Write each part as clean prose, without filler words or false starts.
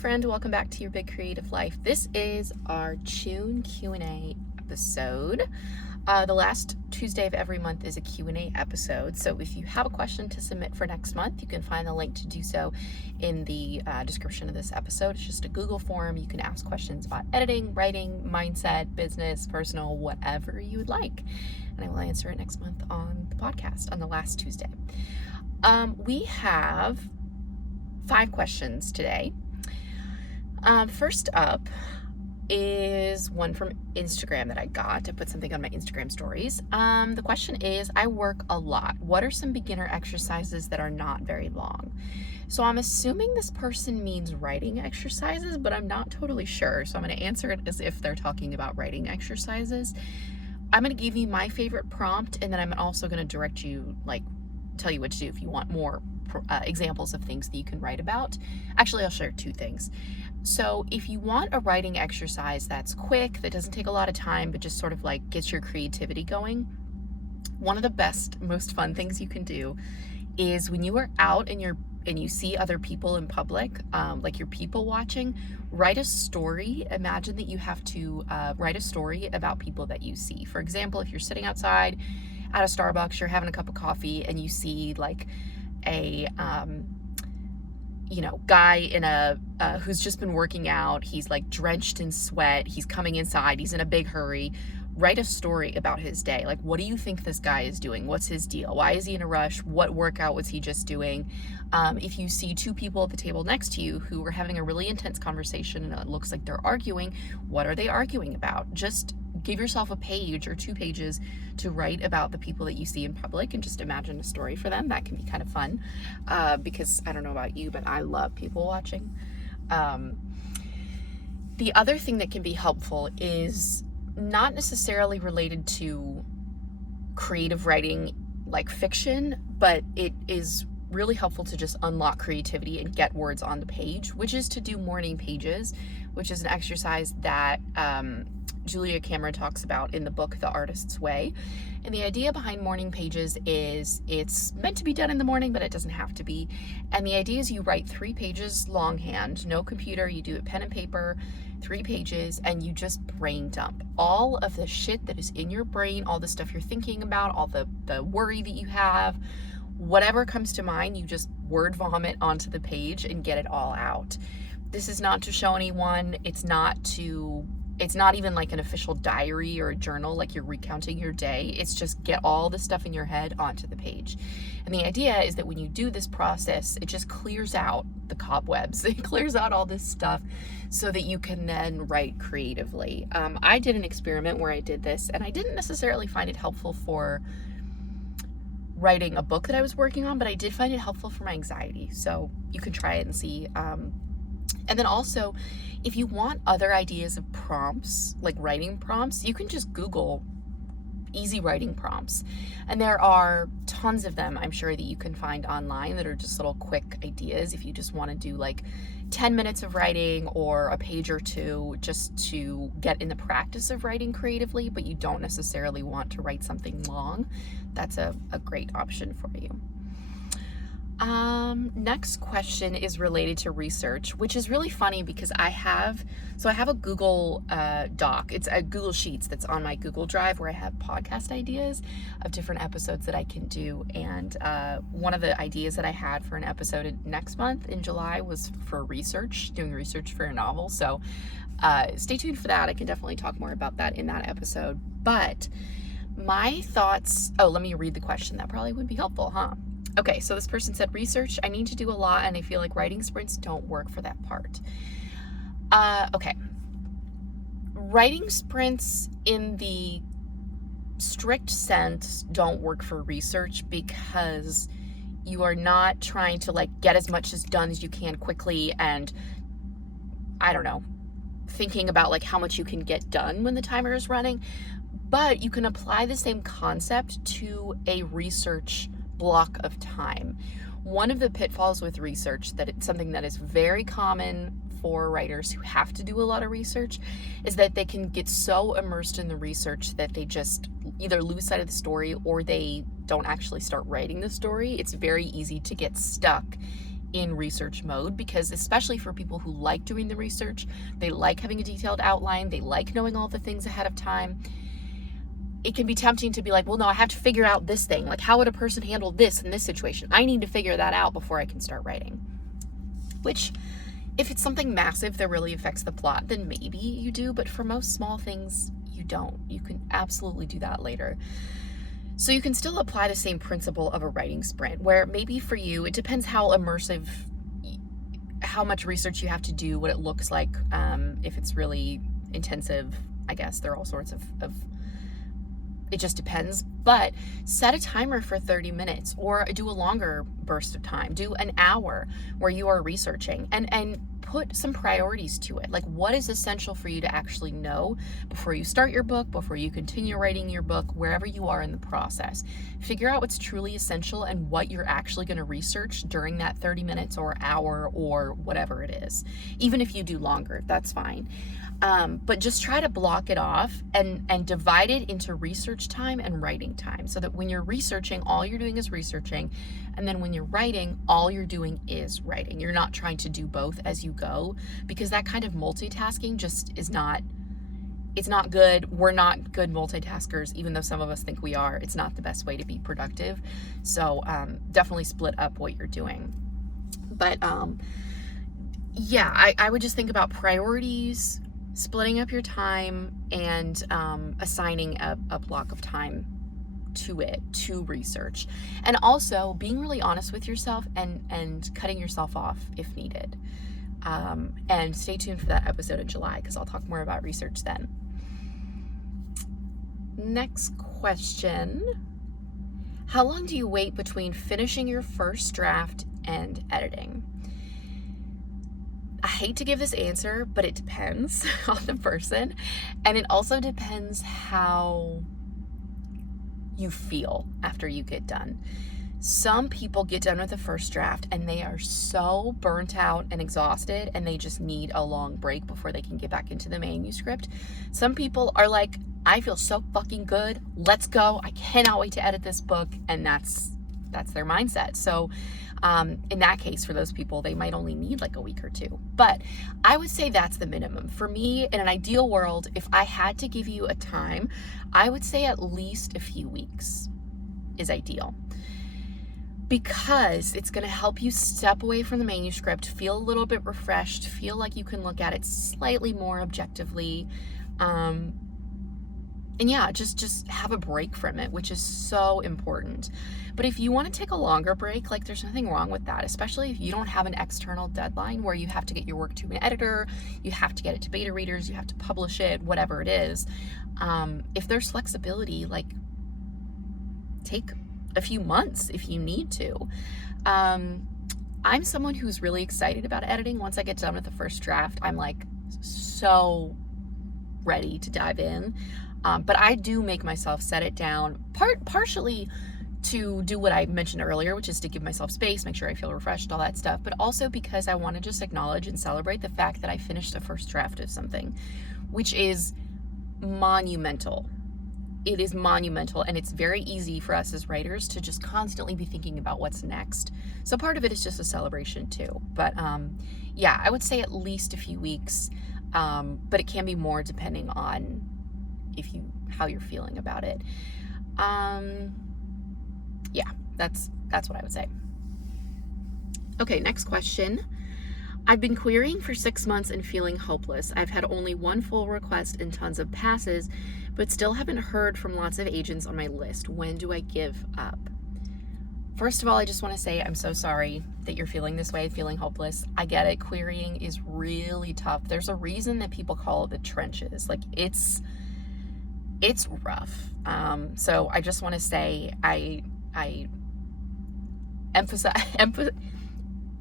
Friend, welcome back to your big creative life. This is our June Q&A episode. The last Tuesday of every month is a Q&A episode, so if you have a question to submit for next month, you can find the link to do so in the description of this episode. It's just a Google form. You can ask questions about editing, writing, mindset, business, personal, whatever you would like, and I will answer it next month on the podcast on the last Tuesday. We have 5 questions today. First up is one from Instagram that I got. I put something on my Instagram stories. The question is, I work a lot. What are some beginner exercises that are not very long? So I'm assuming this person means writing exercises, but I'm not totally sure. So I'm going to answer it as if they're talking about writing exercises. I'm going to give you my favorite prompt, and then I'm also going to direct you, tell you what to do if you want more examples of things that you can write about. Actually, I'll share 2 things. So if you want a writing exercise that's quick, that doesn't take a lot of time, but just sort of gets your creativity going, one of the best, most fun things you can do is when you are out and you see other people in public, like you're people watching, write a story. Imagine that you have to write a story about people that you see. For example, if you're sitting outside at a Starbucks, you're having a cup of coffee, and you see a guy in who's just been working out. He's drenched in sweat. He's coming inside. He's in a big hurry. Write a story about his day. What do you think this guy is doing? What's his deal? Why is he in a rush? What workout was he just doing? If you see 2 people at the table next to you who are having a really intense conversation and it looks like they're arguing, what are they arguing about? Just give yourself a page or 2 pages to write about the people that you see in public and just imagine a story for them. That can be kind of fun because I don't know about you, but I love people watching. The other thing that can be helpful is not necessarily related to creative writing like fiction, but it is really helpful to just unlock creativity and get words on the page, which is to do morning pages, which is an exercise that Julia Cameron talks about in the book The Artist's Way. And the idea behind morning pages is it's meant to be done in the morning, but it doesn't have to be. And the idea is you write 3 pages longhand, no computer, you do it pen and paper, 3 pages, and you just brain dump all of the shit that is in your brain, all the stuff you're thinking about, all the worry that you have, whatever comes to mind, you just word vomit onto the page and get it all out. This is not to show anyone. It's not even like an official diary or a journal, like you're recounting your day. It's just get all the stuff in your head onto the page. And the idea is that when you do this process, it just clears out the cobwebs. It clears out all this stuff so that you can then write creatively. I did an experiment where I did this, and I didn't necessarily find it helpful for writing a book that I was working on, but I did find it helpful for my anxiety. So you can try it and see. And then also, if you want other ideas of prompts, like writing prompts, you can just Google easy writing prompts. And there are tons of them, I'm sure, that you can find online that are just little quick ideas if you just want to do 10 minutes of writing or a page or 2 just to get in the practice of writing creatively, but you don't necessarily want to write something long. That's a great option for you. Next question is related to research, which is really funny because I have a Google Doc. It's a Google Sheets that's on my Google Drive where I have podcast ideas of different episodes that I can do. And one of the ideas that I had for an episode next month in July was for doing research for a novel. So stay tuned for that. I can definitely talk more about that in that episode. But my thoughts, let me read the question. That probably would be helpful, huh? Okay, so this person said, research, I need to do a lot, and I feel like writing sprints don't work for that part. Okay. Writing sprints in the strict sense don't work for research because you are not trying to get as much as done as you can quickly and, I don't know, thinking about how much you can get done when the timer is running. But you can apply the same concept to a research block of time. One of the pitfalls with research, that it's something that is very common for writers who have to do a lot of research, is that they can get so immersed in the research that they just either lose sight of the story or they don't actually start writing the story. It's very easy to get stuck in research mode, because especially for people who like doing the research, they like having a detailed outline, they like knowing all the things ahead of time. It can be tempting to be like, well, no, I have to figure out this thing. Like, how would a person handle this in this situation? I need to figure that out before I can start writing. Which, if it's something massive that really affects the plot, then maybe you do, but for most small things, you don't. You can absolutely do that later. So you can still apply the same principle of a writing sprint, where maybe for you, it depends how immersive, how much research you have to do, what it looks like. If it's really intensive, I guess there are all sorts of it just depends, but set a timer for 30 minutes or do a longer burst of time. Do an hour where you are researching and put some priorities to it. Like, what is essential for you to actually know before you start your book, before you continue writing your book, wherever you are in the process. Figure out what's truly essential and what you're actually going to research during that 30 minutes or hour or whatever it is. Even if you do longer, that's fine. But just try to block it off and divide it into research time and writing time, so that when you're researching, all you're doing is researching. And then when you're writing, all you're doing is writing. You're not trying to do both as you go, because that kind of multitasking just is not, it's not good. We're not good multitaskers, even though some of us think we are. It's not the best way to be productive. So definitely split up what you're doing. But yeah, I would just think about priorities, splitting up your time, and assigning a block of time to it, to research. And also being really honest with yourself and cutting yourself off if needed. And stay tuned for that episode in July, because I'll talk more about research then. Next question. How long do you wait between finishing your first draft and editing? I hate to give this answer, but it depends on the person. And it also depends how you feel after you get done. Some people get done with the first draft and they are so burnt out and exhausted, and they just need a long break before they can get back into the manuscript. Some people are like, I feel so fucking good. Let's go. I cannot wait to edit this book. And that's their mindset. So in that case, for those people, they might only need like a week or two. But I would say that's the minimum. For me, in an ideal world, if I had to give you a time, I would say at least a few weeks is ideal, because it's going to help you step away from the manuscript, feel a little bit refreshed, feel like you can look at it slightly more objectively. And yeah, just have a break from it, which is so important. But if you want to take a longer break, like, there's nothing wrong with that, especially if you don't have an external deadline where you have to get your work to an editor, you have to get it to beta readers, you have to publish it, whatever it is. If there's flexibility, like, take a few months if you need to. I'm someone who's really excited about editing. Once I get done with the first draft, I'm like so ready to dive in. But I do make myself set it down, partially to do what I mentioned earlier, which is to give myself space, make sure I feel refreshed, all that stuff, but also because I want to just acknowledge and celebrate the fact that I finished the first draft of something, which is monumental. It is monumental, and it's very easy for us as writers to just constantly be thinking about what's next. So part of it is just a celebration too. But yeah, I would say at least a few weeks, but it can be more depending on how you're feeling about it. Yeah, that's what I would say. Okay, next question. I've been querying for 6 months and feeling hopeless. I've had only one full request and tons of passes, but still haven't heard from lots of agents on my list. When do I give up? First of all, I just want to say I'm so sorry that you're feeling this way, feeling hopeless. I get it. Querying is really tough. There's a reason that people call it the trenches. Like, it's rough. So I just want to say I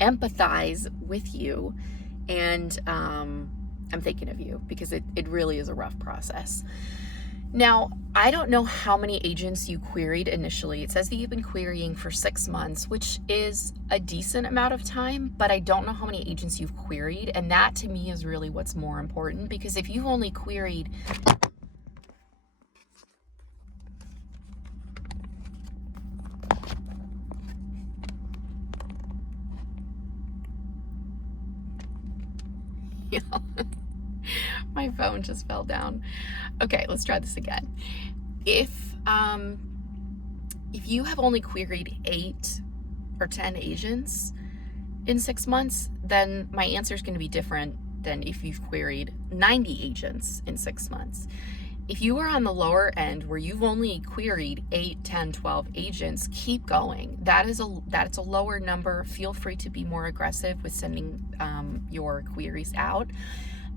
empathize with you, and I'm thinking of you, because it really is a rough process. Now, I don't know how many agents you queried initially. It says that you've been querying for 6 months, which is a decent amount of time, but I don't know how many agents you've queried, and that to me is really what's more important, because if you've only queried My phone just fell down. Okay, let's try this again. If you have only queried 8 or 10 agents in 6 months, then my answer is going to be different than if you've queried 90 agents in 6 months. If you are on the lower end where you've only queried 8, 10, 12 agents, keep going. That's a lower number. Feel free to be more aggressive with sending your queries out.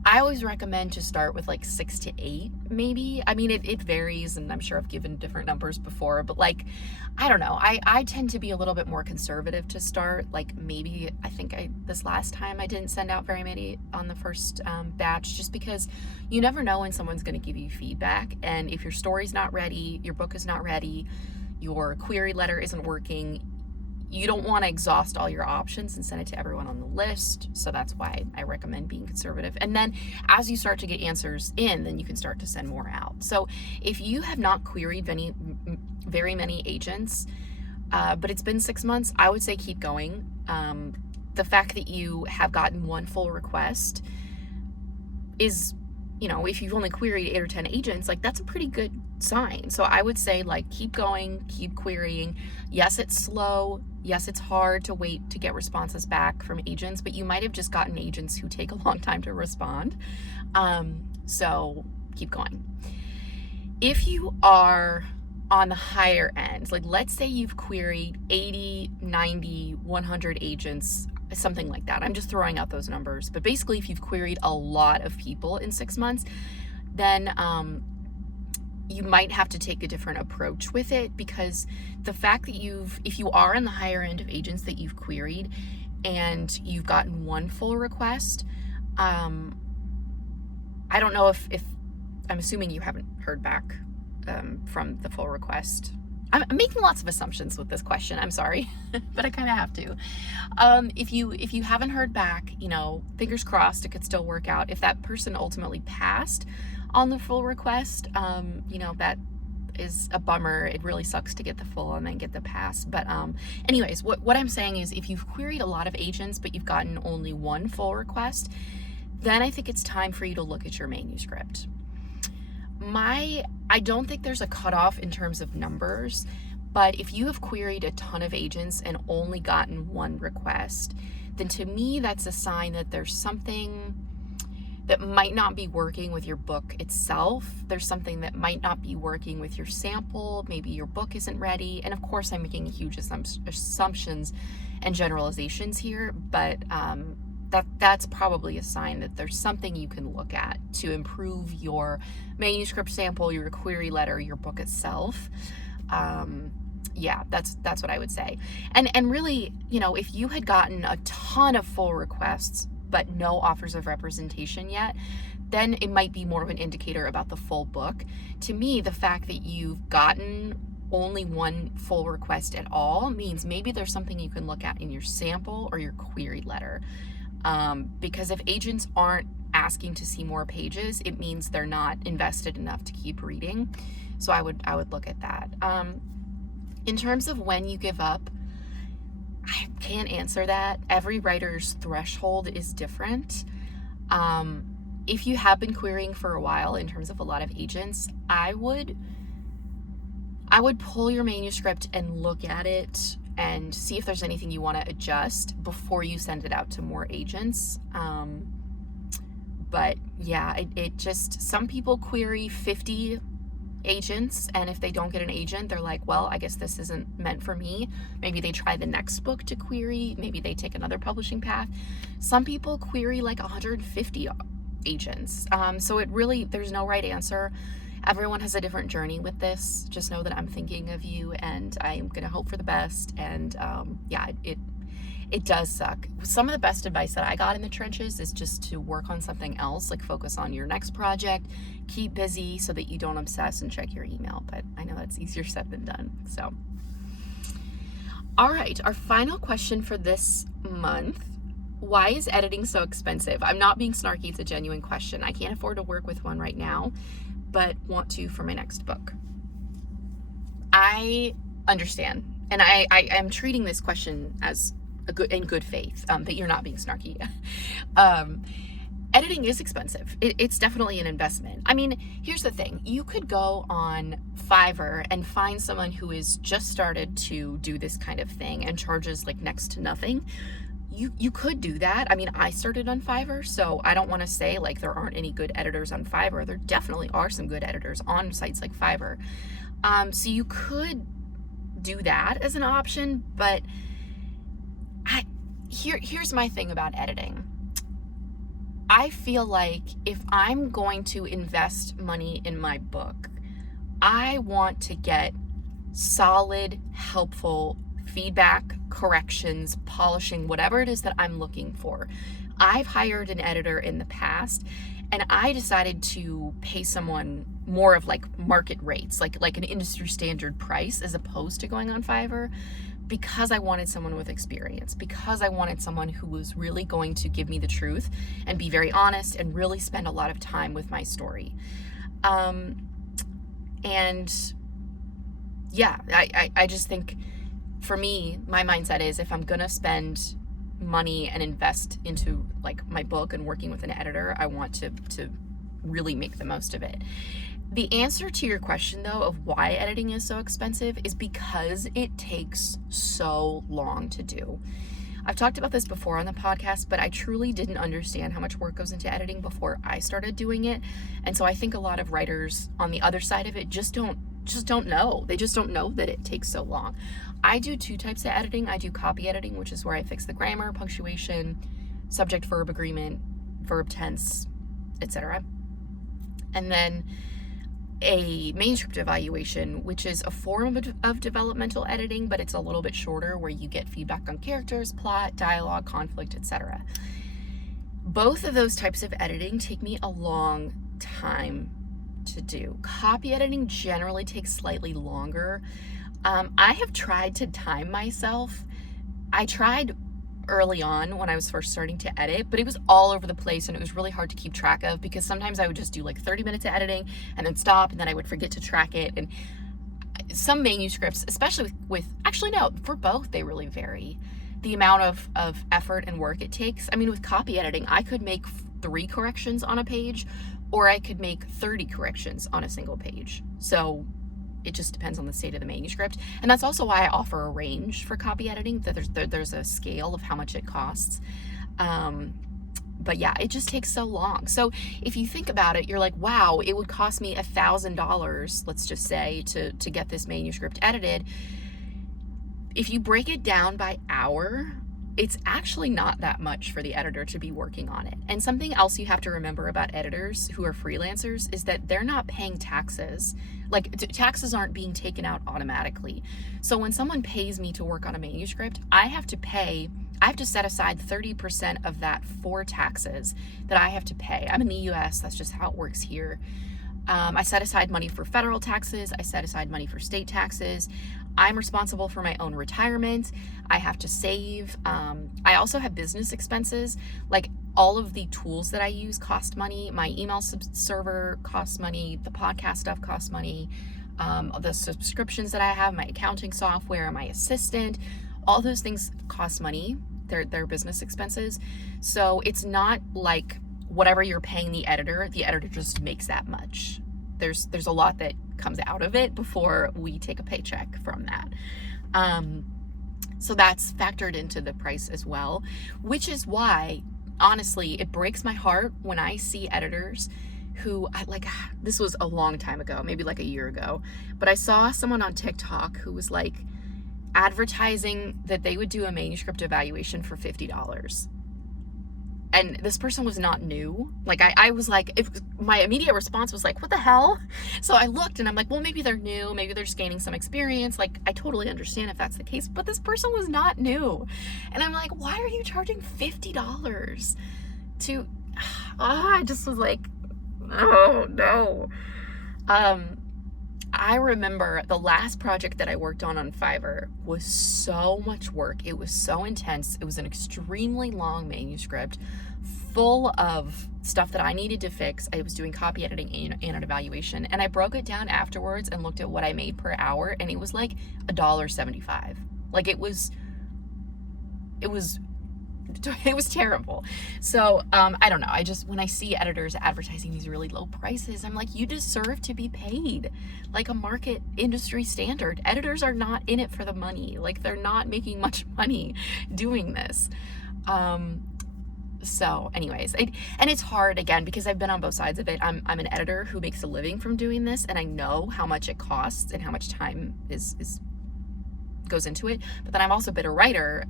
I always recommend to start with like 6 to 8, maybe. I mean, it varies, and I'm sure I've given different numbers before, but like, I don't know. I tend to be a little bit more conservative to start. Like maybe, this last time I didn't send out very many on the first batch, just because you never know when someone's going to give you feedback. And if your story's not ready, your book is not ready, your query letter isn't working, you don't want to exhaust all your options and send it to everyone on the list. So that's why I recommend being conservative. And then as you start to get answers in, then you can start to send more out. So if you have not queried very many agents, but it's been 6 months, I would say keep going. The fact that you have gotten one full request is, if you've only queried 8 or 10 agents, like that's a pretty good sign. So I would say like keep going, keep querying. Yes, it's slow. Yes, it's hard to wait to get responses back from agents, but you might have just gotten agents who take a long time to respond. So keep going. If you are on the higher end, like let's say you've queried 80, 90, 100 agents, something like that. I'm just throwing out those numbers. But basically, if you've queried a lot of people in 6 months, then you might have to take a different approach with it, because the fact that if you are in the higher end of agents that you've queried and you've gotten one full request, I don't know if I'm assuming you haven't heard back from the full request. I'm making lots of assumptions with this question. I'm sorry, but I kind of have to. If you haven't heard back, fingers crossed, it could still work out. If that person ultimately passed on the full request, that is a bummer. It really sucks to get the full and then get the pass. But anyways, what I'm saying is if you've queried a lot of agents, but you've gotten only one full request, then I think it's time for you to look at your manuscript. I don't think there's a cutoff in terms of numbers, but if you have queried a ton of agents and only gotten one request, then to me, that's a sign that there's something that might not be working with your book itself. There's something that might not be working with your sample. Maybe your book isn't ready. And of course, I'm making huge assumptions and generalizations here, but that's probably a sign that there's something you can look at to improve your manuscript sample, your query letter, your book itself. That's what I would say. And really, if you had gotten a ton of full requests but no offers of representation yet, then it might be more of an indicator about the full book. To me, the fact that you've gotten only one full request at all means maybe there's something you can look at in your sample or your query letter. Because if agents aren't asking to see more pages, it means they're not invested enough to keep reading. So I would look at that. In terms of when you give up, I can't answer that. Every writer's threshold is different. If you have been querying for a while, in terms of a lot of agents, I would pull your manuscript and look at it and see if there's anything you want to adjust before you send it out to more agents. But yeah, some people query 50 agents, and if they don't get an agent, they're like, well, I guess this isn't meant for me. Maybe they try the next book to query. Maybe they take another publishing path. Some people query like 150 agents. So there's no right answer. Everyone has a different journey with this. Just know that I'm thinking of you, and I'm going to hope for the best. And it does suck. Some of the best advice that I got in the trenches is just to work on something else, like focus on your next project, keep busy so that you don't obsess and check your email. But I know that's easier said than done. So, all right, our final question for this month. Why is editing so expensive? I'm not being snarky. It's a genuine question. I can't afford to work with one right now, but want to for my next book. I understand. And I am treating this question as in good faith, that you're not being snarky. editing is expensive. It's definitely an investment. I mean, here's the thing. You could go on Fiverr and find someone who has just started to do this kind of thing and charges like next to nothing. You could do that. I mean, I started on Fiverr, so I don't want to say like there aren't any good editors on Fiverr. There definitely are some good editors on sites like Fiverr. So you could do that as an option, but here's my thing about editing. I feel like if I'm going to invest money in my book, I want to get solid, helpful feedback, corrections, polishing, whatever it is that I'm looking for. I've hired an editor in the past, and I decided to pay someone more of like market rates, like an industry standard price, as opposed to going on Fiverr, because I wanted someone with experience, because I wanted someone who was really going to give me the truth and be very honest and really spend a lot of time with my story. And yeah, I just think for me, my mindset is if I'm gonna spend money and invest into like my book and working with an editor, I want to really make the most of it. The answer to your question, though, of why editing is so expensive is because it takes so long to do. I've talked about this before on the podcast, but I truly didn't understand how much work goes into editing before I started doing it. And so I think a lot of writers on the other side of it just don't know. They just don't know that it takes so long. I do two types of editing. I do copy editing, which is where I fix the grammar, punctuation, subject-verb agreement, verb tense, etc. And then a manuscript evaluation, which is a form of developmental editing, but it's a little bit shorter, where you get feedback on characters, plot, dialogue, conflict, etc. Both of those types of editing take me a long time to do. Copy editing generally takes slightly longer. I have tried to time myself. I tried early on when I was first starting to edit, but it was all over the place and it was really hard to keep track of, because sometimes I would just do like 30 minutes of editing and then stop, and then I would forget to track it. And some manuscripts, especially with actually no, for both, they really vary. The amount of effort and work it takes. I mean, with copy editing, I could make 3 corrections on a page, or I could make 30 corrections on a single page. So it just depends on the state of the manuscript. And that's also why I offer a range for copy editing, that there's a scale of how much it costs. But yeah, it just takes so long. So if you think about it, you're like, wow, it would cost me $1,000, let's just say, to get this manuscript edited. If you break it down by hour, it's actually not that much for the editor to be working on it. And something else you have to remember about editors who are freelancers is that they're not paying taxes. Like, taxes aren't being taken out automatically. So when someone pays me to work on a manuscript, I have to set aside 30% of that for taxes that I have to pay. I'm in the US, that's just how it works here. I set aside money for federal taxes. I set aside money for state taxes. I'm responsible for my own retirement. I have to save. I also have business expenses. Like, all of the tools that I use cost money. My email server costs money. The podcast stuff costs money. The subscriptions that I have, my accounting software, my assistant, all those things cost money. They're business expenses. So it's not like whatever you're paying the editor just makes that much. There's a lot that comes out of it before we take a paycheck from that. So that's factored into the price as well, which is why, honestly, it breaks my heart when I see editors who, this was a long time ago, maybe like a year ago, but I saw someone on TikTok who was like advertising that they would do a manuscript evaluation for $50. And this person was not new. Like, I was like, my immediate response was like, what the hell? So I looked and I'm like, well, maybe they're new. Maybe they're just gaining some experience. Like, I totally understand if that's the case, but this person was not new. And I'm like, why are you charging $50 to, I just was like, oh no. I remember the last project that I worked on Fiverr was so much work. It was so intense. It was an extremely long manuscript full of stuff that I needed to fix. I was doing copy editing and an evaluation, and I broke it down afterwards and looked at what I made per hour, and it was like $1.75. Like, it was It was terrible. So I don't know. I just, when I see editors advertising these really low prices, I'm like, you deserve to be paid like a market industry standard. Editors are not in it for the money. Like, they're not making much money doing this. So anyways, and it's hard, again, because I've been on both sides of it. I'm an editor who makes a living from doing this, and I know how much it costs and how much time goes into it. But then I've also been a writer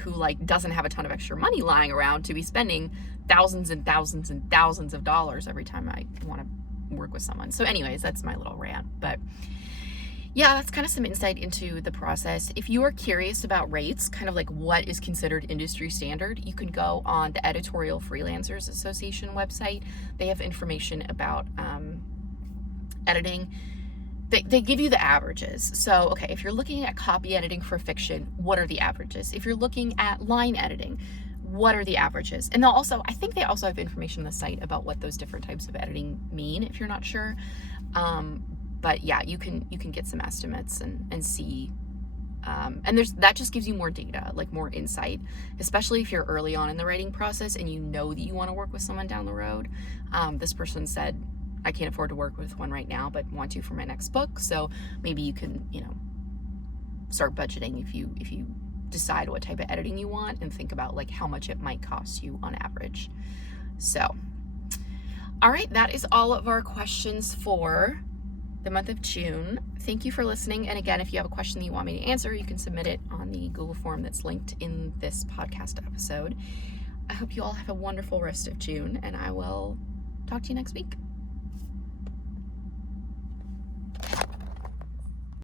who like doesn't have a ton of extra money lying around to be spending thousands and thousands and thousands of dollars every time I want to work with someone. So anyways, that's my little rant. But yeah, that's kind of some insight into the process. If you are curious about rates, kind of like what is considered industry standard, you can go on the Editorial Freelancers Association website. They have information about editing. They give you the averages. So, okay, if you're looking at copy editing for fiction, what are the averages? If you're looking at line editing, what are the averages? And I think they also have information on the site about what those different types of editing mean, if you're not sure. But yeah, you can get some estimates and see. And that just gives you more data, like more insight, especially if you're early on in the writing process and you know that you want to work with someone down the road. This person said, I can't afford to work with one right now, but want to for my next book. So maybe you can, start budgeting if you decide what type of editing you want, and think about like how much it might cost you on average. So, all right, that is all of our questions for the month of June. Thank you for listening. And again, if you have a question that you want me to answer, you can submit it on the Google form that's linked in this podcast episode. I hope you all have a wonderful rest of June, and I will talk to you next week.